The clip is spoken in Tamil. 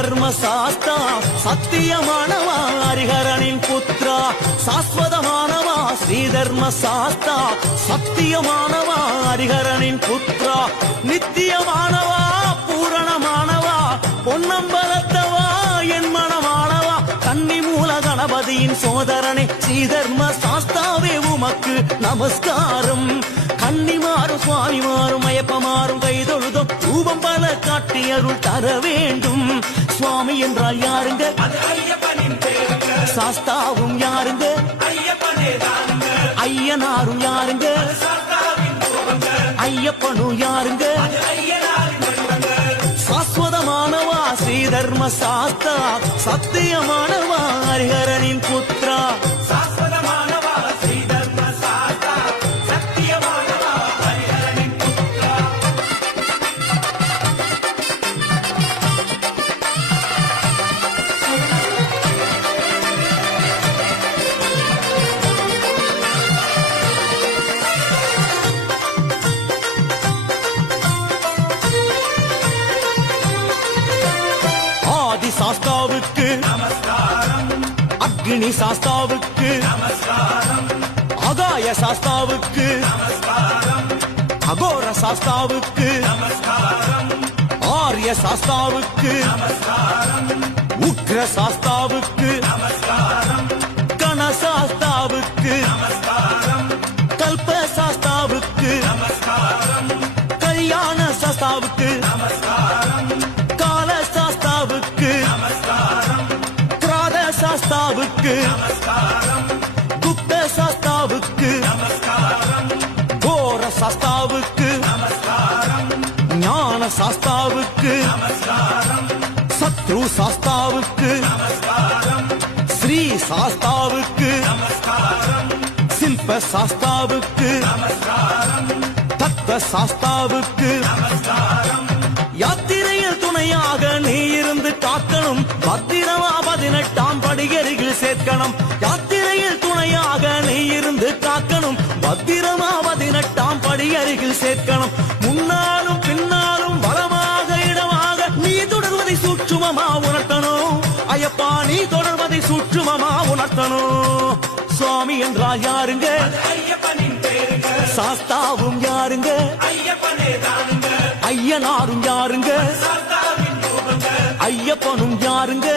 ஸ்ரீதர்ம சாஸ்தா சத்தியமானவா ஹரிஹரனின் புத்ரா சாஸ்வதமானவா ஸ்ரீதர்ம சாஸ்தா சத்தியமானவா ஹரிஹரனின் புத்ரா நித்தியமானவா பூரணமானவா பொன்னம்பலத்தவா என் மனமானவா கன்னி மூல கணபதியின் சோதரனே ஸ்ரீதர்ம சாஸ்தாவே உமக்கு நமஸ்காரம் கன்னிமாறும் சுவாமிமாறும் ஐயப்பமாறும் கைதொழுதும் ரூபம் பல காட்டி அருள் தர வேண்டும் சுவாமி என்றால் யாருங்க சாஸ்தாவும் யாருங்க ஐயனாரும் யாருங்க ஐயப்பனும் யாருங்க சாஸ்வதமானவா ஸ்ரீதர்ம சாஸ்தா சத்தியமானவா ஹரிஹரனின் புத்ரா சாஸ்தாவுக்கு அக்னி சாஸ்தாவுக்கு ஆகாய சாஸ்தாவுக்கு அகோர சாஸ்தாவுக்கு ஆரிய சாஸ்தாவுக்கு உக்ர சாஸ்தாவுக்கு கண சாஸ்தாவுக்கு கல்ப சாஸ்தாவுக்கு கல்யாண சாஸ்தாவுக்கு கால சாஸ்தாவுக்கு கிராத சாஸ்தாவுக்கு குப்த சாஸ்தாவுக்கு கோர சாஸ்தாவுக்கு ஞான சாஸ்தாவுக்கு சத்ரு சாஸ்தாவுக்கு ஸ்ரீ சாஸ்தாவுக்கு சில்ப சாஸ்தாவுக்கு தத்துவ சாஸ்தாவுக்கு யாத்திரையில் துணையாக நீ இருந்து காக்கணும் பத்திரமா 18ஆம் படியருகில் சேர்க்கணும் யாத்திரையில் துணையாக நீ இருந்து காக்கணும் பத்திரமா 18ஆம் படியருகில் சேர்க்கணும் முன்னாலும் பின்னாலும் வளமாக இடமாக நீ தொடர்வதை சூட்சுமமா உணர்த்தணும் ஐயப்பா நீ தொடர்வதை சூட்சுமமா உணர்த்தணும் சுவாமி என்றால் யாருங்க சாஸ்தாவும் யாருங்க ஐயனாரும் யாருங்க ஐயப்பனும் யாருங்க